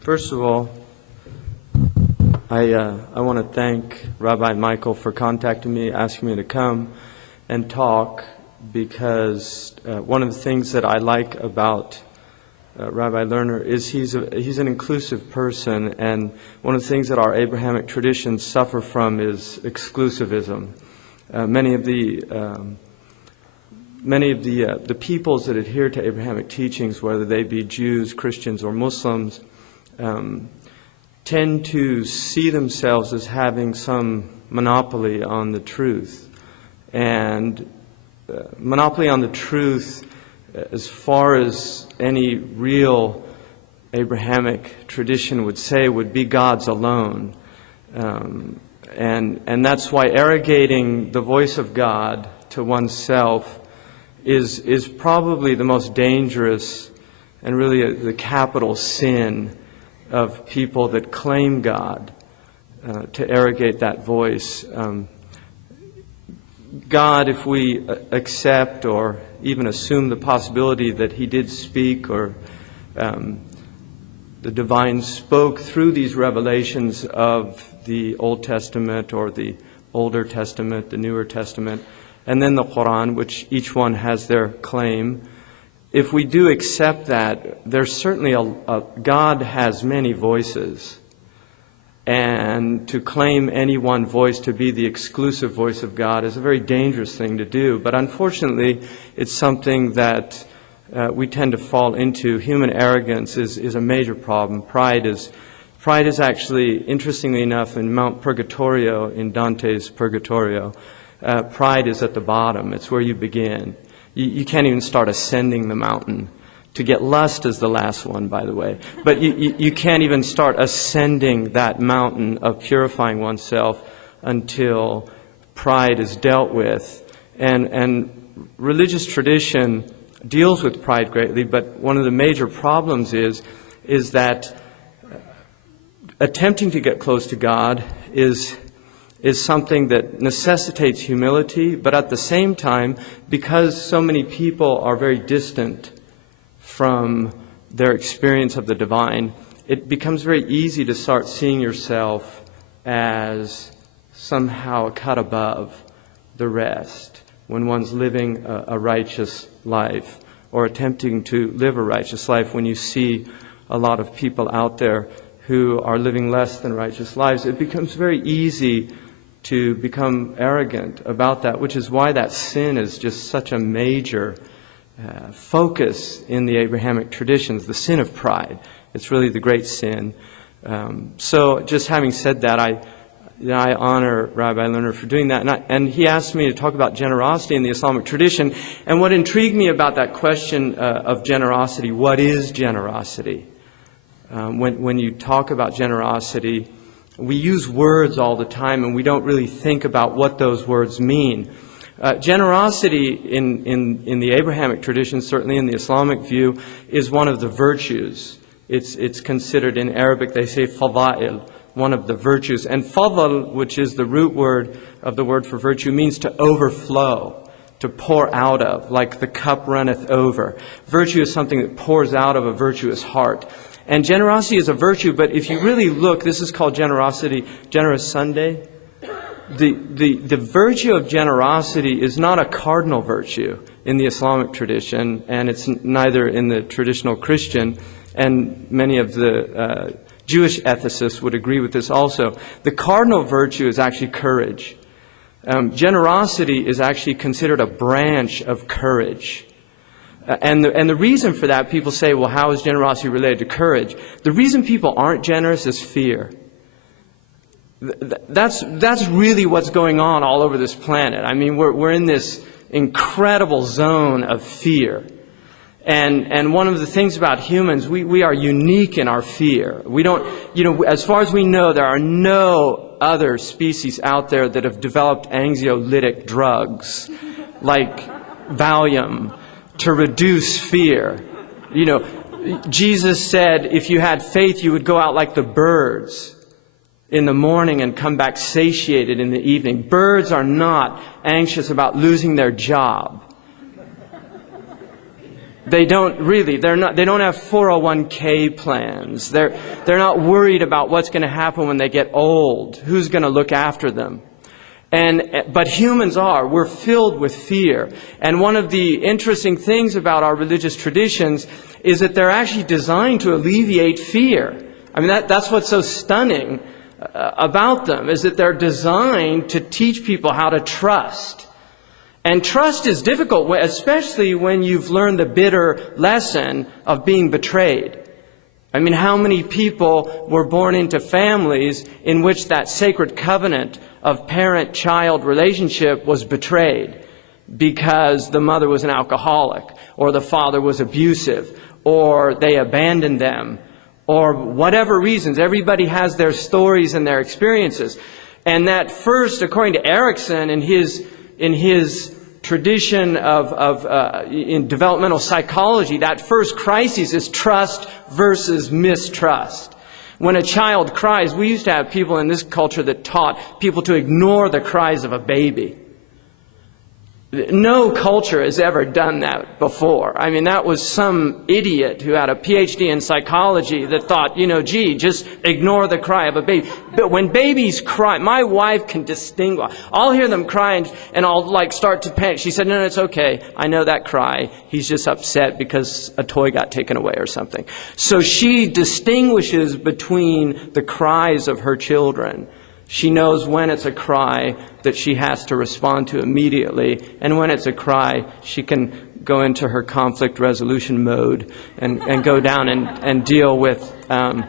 First of all, I want to thank Rabbi Michael for contacting me, asking me to come and talk, because one of the things that I like about Rabbi Lerner is he's an inclusive person, and one of the things that our Abrahamic traditions suffer from is exclusivism. Many of the peoples that adhere to Abrahamic teachings, whether they be Jews, Christians, or Muslims, tend to see themselves as having some monopoly on the truth. And monopoly on the truth, as far as any real Abrahamic tradition would say, would be God's alone. And that's why arrogating the voice of God to oneself is probably the most dangerous and really the capital sin of people that claim God, to arrogate that voice. God, if we accept or even assume the possibility that He did speak, or the divine spoke through these revelations of the Old Testament or the Older Testament, the Newer Testament, and then the Quran, which each one has their claim. If we do accept that, there's certainly God has many voices. And to claim any one voice to be the exclusive voice of God is a very dangerous thing to do. But unfortunately, it's something that we tend to fall into. Human arrogance is a major problem. Pride is actually, interestingly enough, in Mount Purgatorio, in Dante's Purgatorio, pride is at the bottom. It's where you begin. You can't even start ascending the mountain. To get lust is the last one, by the way. But you can't even start ascending that mountain of purifying oneself until pride is dealt with. And religious tradition deals with pride greatly, but one of the major problems is that attempting to get close to God is something that necessitates humility, but at the same time, because so many people are very distant from their experience of the divine, it becomes very easy to start seeing yourself as somehow a cut above the rest when one's living a righteous life, or attempting to live a righteous life. When you see a lot of people out there who are living less than righteous lives, it becomes very easy to become arrogant about that, which is why that sin is just such a major focus in the Abrahamic traditions, the sin of pride. It's really the great sin. So just having said that, I honor Rabbi Lerner for doing that. And he asked me to talk about generosity in the Islamic tradition. And what intrigued me about that question of generosity, what is generosity? When you talk about generosity, we use words all the time, and we don't really think about what those words mean. Generosity in the Abrahamic tradition, certainly in the Islamic view, is one of the virtues. It's considered, in Arabic they say fada'il, one of the virtues. And fadl, which is the root word of the word for virtue, means to overflow, to pour out of, like the cup runneth over. Virtue is something that pours out of a virtuous heart. And generosity is a virtue, but if you really look, this is called generosity, Generous Sunday. The virtue of generosity is not a cardinal virtue in the Islamic tradition, and it's neither in the traditional Christian, and many of the Jewish ethicists would agree with this also. The cardinal virtue is actually courage. Generosity is actually considered a branch of courage. And the reason for that, people say, well, how is generosity related to courage? The reason people aren't generous is fear. That's really what's going on all over this planet. I mean, we're in this incredible zone of fear. And one of the things about humans, we are unique in our fear. We don't, as far as we know, there are no other species out there that have developed anxiolytic drugs like Valium to reduce fear. Jesus said if you had faith, you would go out like the birds in the morning and come back satiated in the evening. Birds are not anxious about losing their job. They don't really. They don't have 401k plans. They're not worried about what's going to happen when they get old. Who's going to look after them? But humans are. We're filled with fear. And one of the interesting things about our religious traditions is that they're actually designed to alleviate fear. I mean, that's what's so stunning about them, is that they're designed to teach people how to trust. And trust is difficult, especially when you've learned the bitter lesson of being betrayed. I mean, how many people were born into families in which that sacred covenant of parent-child relationship was betrayed because the mother was an alcoholic, or the father was abusive, or they abandoned them, or whatever reasons. Everybody has their stories and their experiences. And that first, according to Erickson, in his tradition in developmental psychology, that first crisis is trust versus mistrust. When a child cries, we used to have people in this culture that taught people to ignore the cries of a baby. No culture has ever done that before. I mean, that was some idiot who had a PhD in psychology that thought, gee, just ignore the cry of a baby. But when babies cry, my wife can distinguish. I'll hear them crying and I'll start to panic. She said, no, it's okay. I know that cry. He's just upset because a toy got taken away or something. So she distinguishes between the cries of her children. She knows when it's a cry that she has to respond to immediately, and when it's a cry, she can go into her conflict resolution mode and go down and deal with. I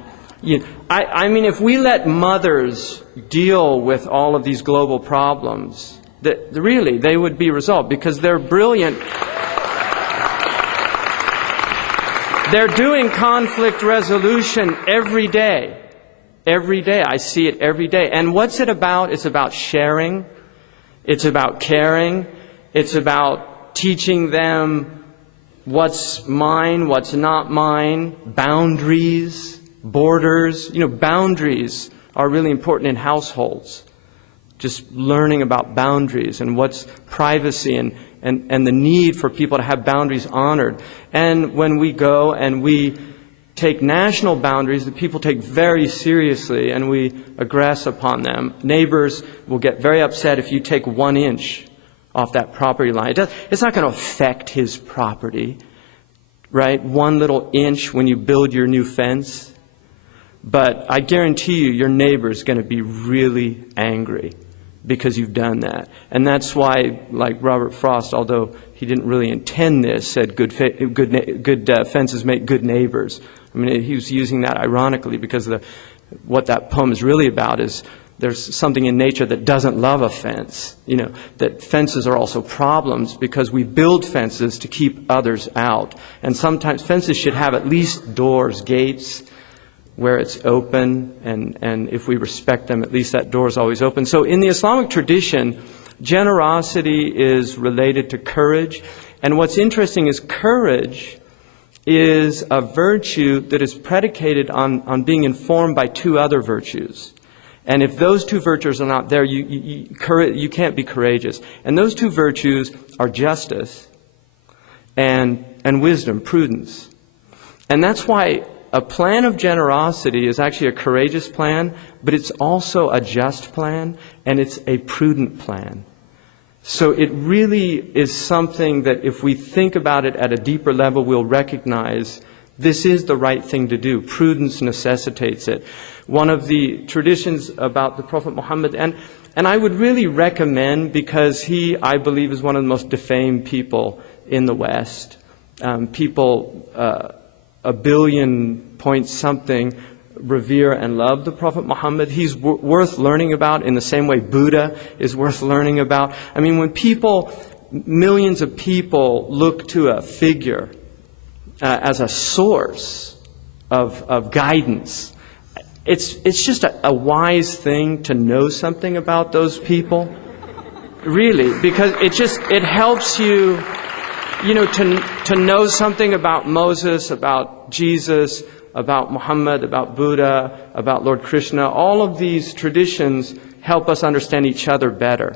mean, if we let mothers deal with all of these global problems, really they would be resolved because they're brilliant. They're doing conflict resolution every day. Every day. I see it every day. And what's it about? It's about sharing. It's about caring. It's about teaching them what's mine, what's not mine, boundaries, borders. Boundaries are really important in households. Just learning about boundaries and what's privacy and the need for people to have boundaries honored. And when we go and we take national boundaries that people take very seriously and we aggress upon them. Neighbors will get very upset if you take 1 inch off that property line. It's not going to affect his property, right? 1 little inch when you build your new fence. But I guarantee you, your neighbor's going to be really angry because you've done that. And that's why, like Robert Frost, although he didn't really intend this, said good fences make good neighbors. I mean, he was using that ironically because what that poem is really about is there's something in nature that doesn't love a fence. That fences are also problems because we build fences to keep others out. And sometimes fences should have at least doors, gates, where it's open. And if we respect them, at least that door is always open. So in the Islamic tradition, generosity is related to courage. And what's interesting is courage is a virtue that is predicated on being informed by 2 other virtues. And if those 2 virtues are not there, you can't be courageous. And those 2 virtues are justice and wisdom, prudence. And that's why a plan of generosity is actually a courageous plan, but it's also a just plan, and it's a prudent plan. So it really is something that if we think about it at a deeper level, we'll recognize this is the right thing to do. Prudence necessitates it. One of the traditions about the Prophet Muhammad, and I would really recommend, because he, I believe, is one of the most defamed people in the West. People, 1 billion point something, revere and love the Prophet Muhammad. He's worth learning about in the same way Buddha is worth learning about. I mean, when millions of people look to a figure as a source of guidance, it's just a wise thing to know something about those people. Really, because it helps you, to know something about Moses, about Jesus, about Muhammad, about Buddha, about Lord Krishna. All of these traditions help us understand each other better.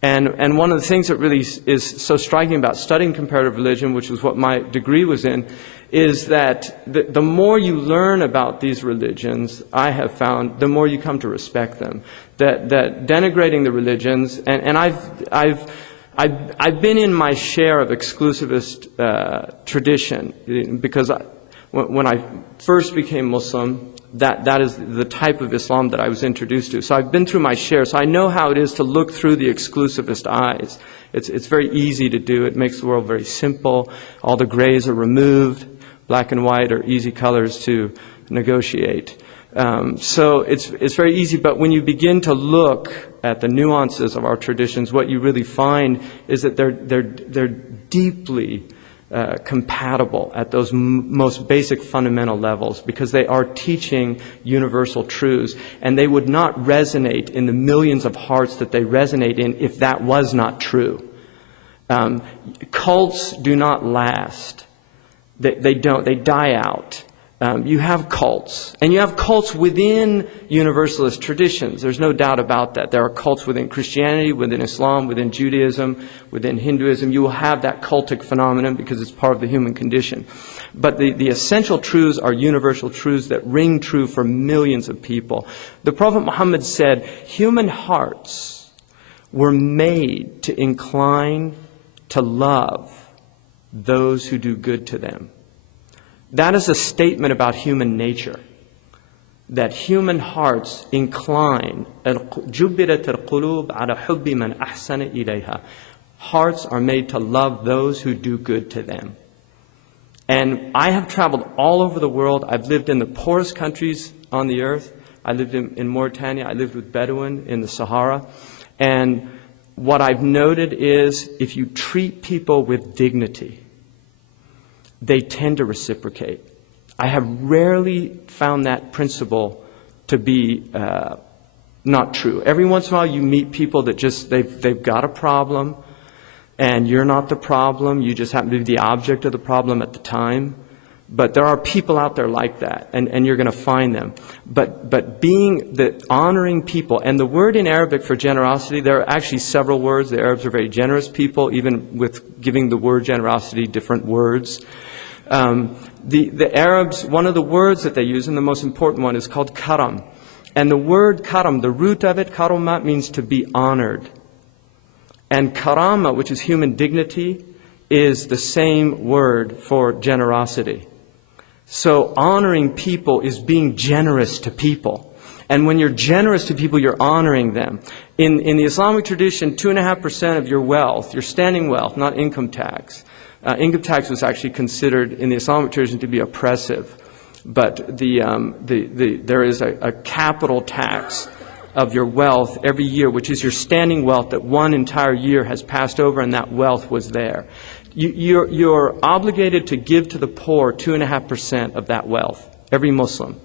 And one of the things that really is so striking about studying comparative religion, which was what my degree was in, is that the more you learn about these religions, I have found, the more you come to respect them. That denigrating the religions, and I've been in my share of exclusivist tradition, because when I first became Muslim, that is the type of Islam that I was introduced to. So I've been through my share, so I know how it is to look through the exclusivist eyes. It's very easy to do. It makes the world very simple. All the grays are removed. Black and white are easy colors to negotiate. So it's very easy, but when you begin to look at the nuances of our traditions, what you really find is that they're deeply compatible at those most basic fundamental levels, because they are teaching universal truths, and they would not resonate in the millions of hearts that they resonate in if that was not true. Cults do not last. They don't. They die out. You have cults, and you have cults within universalist traditions. There's no doubt about that. There are cults within Christianity, within Islam, within Judaism, within Hinduism. You will have that cultic phenomenon because it's part of the human condition. But the essential truths are universal truths that ring true for millions of people. The Prophet Muhammad said, human hearts were made to incline to love those who do good to them. That is a statement about human nature, that human hearts incline. Hearts are made to love those who do good to them. And I have traveled all over the world. I've lived in the poorest countries on the earth. I lived in Mauritania. I lived with Bedouin in the Sahara. And what I've noted is, if you treat people with dignity, they tend to reciprocate. I have rarely found that principle to be not true. Every once in a while you meet people that just, they've got a problem, and you're not the problem, you just happen to be the object of the problem at the time. But there are people out there like that, and you're going to find them. But being honoring people, and the word in Arabic for generosity, there are actually several words. The Arabs are very generous people, even with giving the word generosity different words. The Arabs, one of the words that they use, and the most important one, is called karam. And the word karam, the root of it, karama, means to be honored. And karama, which is human dignity, is the same word for generosity. So honoring people is being generous to people. And when you're generous to people, you're honoring them. In the Islamic tradition, 2.5% of your wealth, your standing wealth, not income tax. Income tax was actually considered in the Islamic tradition to be oppressive. But there is a capital tax of your wealth every year, which is your standing wealth that one entire year has passed over and that wealth was there. You're obligated to give to the poor 2.5% of that wealth, every Muslim.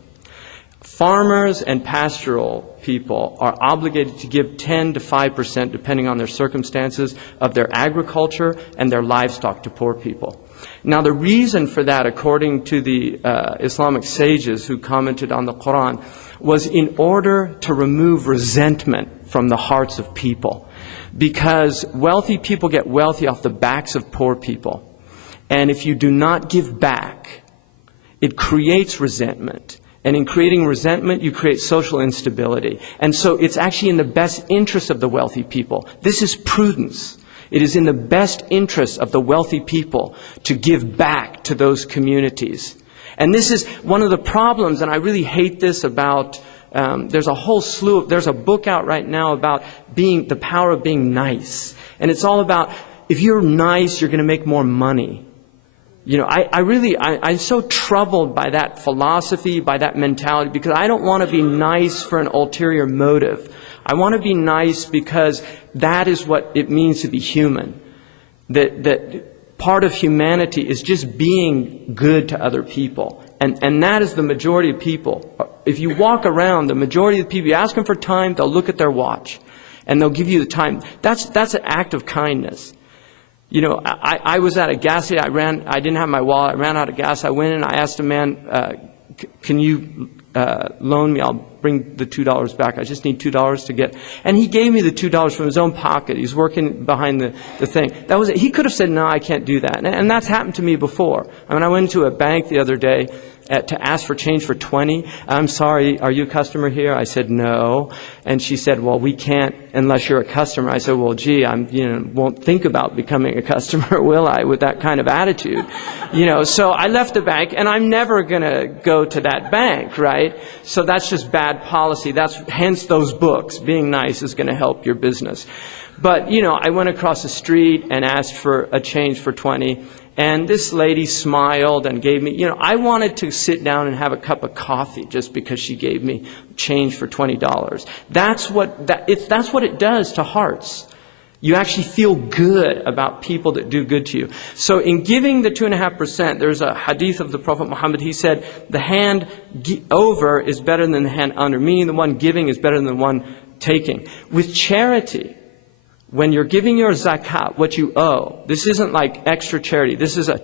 Farmers and pastoral people are obligated to give 10 to 5%, depending on their circumstances, of their agriculture and their livestock to poor people. Now, the reason for that, according to the Islamic sages who commented on the Quran, was in order to remove resentment from the hearts of people. Because wealthy people get wealthy off the backs of poor people. And if you do not give back, it creates resentment. And in creating resentment, you create social instability. And so it's actually in the best interest of the wealthy people. This is prudence. It is in the best interest of the wealthy people to give back to those communities. And this is one of the problems, and I really hate this about, there's a whole slew of, there's a book out right now about the power of being nice. And it's all about, if you're nice, you're going to make more money. You know, I'm so troubled by that philosophy, by that mentality, because I don't want to be nice for an ulterior motive. I want to be nice because that is what it means to be human. That part of humanity is just being good to other people. And that is the majority of people. If you walk around, the majority of the people, you ask them for time, they'll look at their watch. And they'll give you the time. That's an act of kindness. You know, I was at a gas station. I didn't have my wallet. I ran out of gas. I went in and I asked a man, can you loan me. I'll bring the $2 back. I just need $2 to get. And he gave me the $2 from his own pocket. He's working behind the thing. That was it. He could have said, no, I can't do that. And that's happened to me before. I mean, I went to a bank the other day to ask for change for 20. I'm sorry, are you a customer here? I said, no. And she said, well, we can't unless you're a customer. I said, well, gee, won't think about becoming a customer, will I, with that kind of attitude? So I left the bank, and I'm never going to go to that bank, right? So that's just bad policy. Hence those books. Being nice is going to help your business. But, I went across the street and asked for a change for 20. And this lady smiled and gave me, I wanted to sit down and have a cup of coffee just because she gave me change for $20. That's what it does to hearts. You actually feel good about people that do good to you. So in giving the 2.5%, there's a hadith of the Prophet Muhammad. He said, the hand over is better than the hand under, meaning the one giving is better than the one taking. With charity, when you're giving your zakat, what you owe, this isn't like extra charity. This is a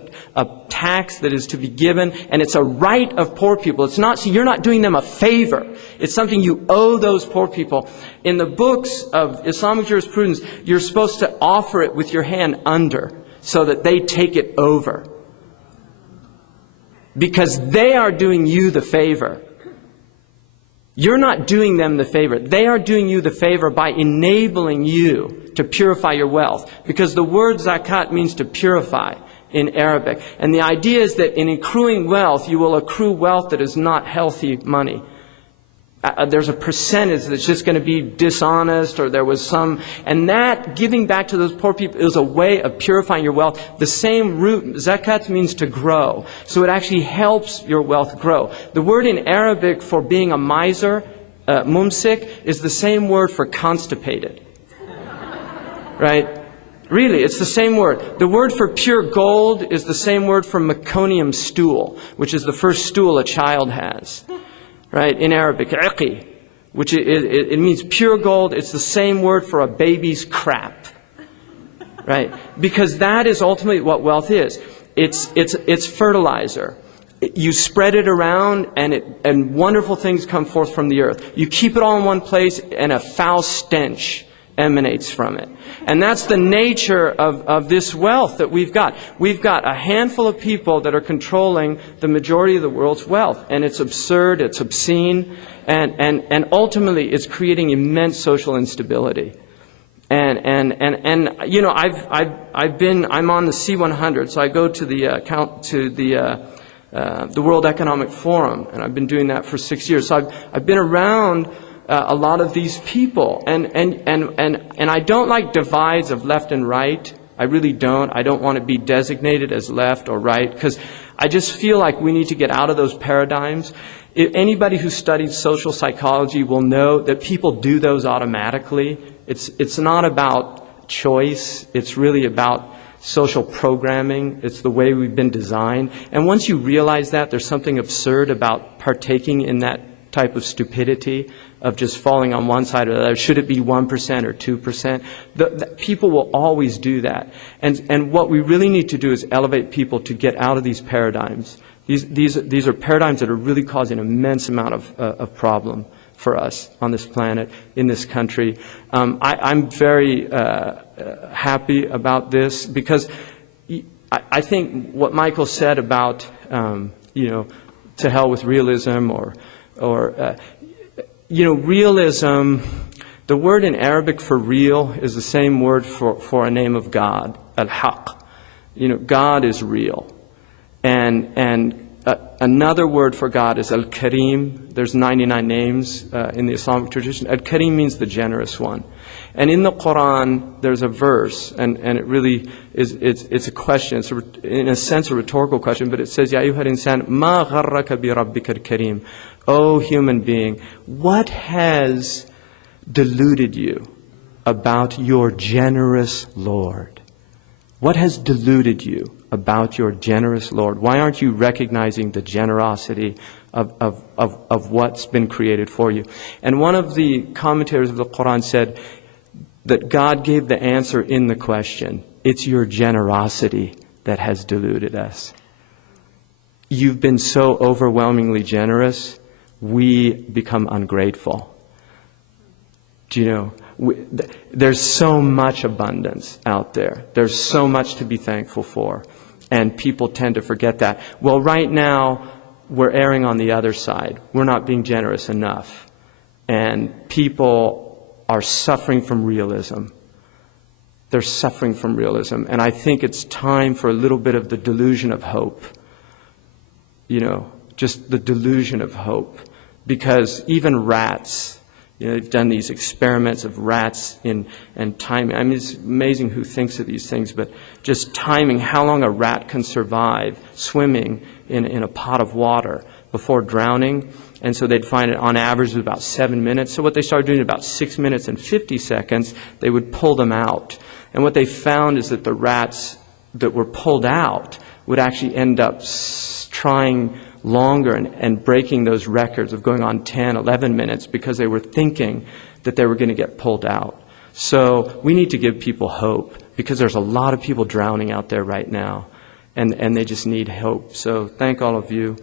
tax that is to be given, and it's a right of poor people. It's not, so you're not doing them a favor. It's something you owe those poor people. In the books of Islamic jurisprudence, you're supposed to offer it with your hand under so that they take it over. Because they are doing you the favor. You're not doing them the favor. They are doing you the favor by enabling you to purify your wealth. Because the word zakat means to purify in Arabic. And the idea is that in accruing wealth, you will accrue wealth that is not healthy money. There's a percentage that's just going to be dishonest, or there was some. And that, giving back to those poor people, is a way of purifying your wealth. The same root, zakat means to grow. So it actually helps your wealth grow. The word in Arabic for being a miser, mumsik, is the same word for constipated. Right? Really, it's the same word. The word for pure gold is the same word for meconium stool, which is the first stool a child has. Right, in Arabic, iqi, which it means pure gold. It's the same word for a baby's crap. Right? Because that is ultimately what wealth is. It's fertilizer. You spread it around, and wonderful things come forth from the earth. You keep it all in one place, and a foul stench emanates from it. And that's the nature of this wealth that we've got. We've got a handful of people that are controlling the majority of the world's wealth. And it's absurd, it's obscene, and ultimately it's creating immense social instability. I'm on the C100, so I go to the World Economic Forum, and I've been doing that for 6 years. So I've been around a lot of these people, and I don't like divides of left and right. I really don't. I don't want to be designated as left or right, because I just feel like we need to get out of those paradigms. Anybody who studies social psychology will know that people do those automatically. It's not about choice. It's really about social programming. It's the way we've been designed. And once you realize that, there's something absurd about partaking in that type of stupidity, of just falling on one side or the other. Should it be 1% or 2%? People will always do that. And what we really need to do is elevate people to get out of these paradigms. These are paradigms that are really causing an immense amount of problem for us on this planet, in this country. I'm very happy about this, because I think what Michael said about, to hell with realism, or realism, the word in Arabic for real is the same word for a name of God, al-haq. God is real. And another word for God is al-Kareem. There's 99 names in the Islamic tradition. Al-Kareem means the generous one. And in the Quran, there's a verse, and it really is, it's a question. It's in a sense a rhetorical question, but it says, Ya ayyuhal insan, ma gharraka bi rabbika al-Kareem. O human being, what has deluded you about your generous Lord? What has deluded you about your generous Lord? Why aren't you recognizing the generosity of what's been created for you? And one of the commentators of the Quran said that God gave the answer in the question. It's your generosity that has deluded us. You've been so overwhelmingly generous. we become ungrateful. Do you know, there's so much abundance out there. There's so much to be thankful for. And people tend to forget that. Well, right now, we're erring on the other side. We're not being generous enough. And people are suffering from realism. They're suffering from realism. And I think it's time for a little bit of the delusion of hope. You know, just the delusion of hope. Because even rats, you know, they've done these experiments of rats and timing. I mean, it's amazing who thinks of these things, but just timing how long a rat can survive swimming in a pot of water before drowning. And so they'd find it on average was about 7 minutes. So what they started doing, about 6 minutes and 50 seconds, they would pull them out. And what they found is that the rats that were pulled out would actually end up trying longer and breaking those records of going on 10, 11 minutes because they were thinking that they were going to get pulled out. So we need to give people hope because there's a lot of people drowning out there right now, and they just need hope. So thank all of you.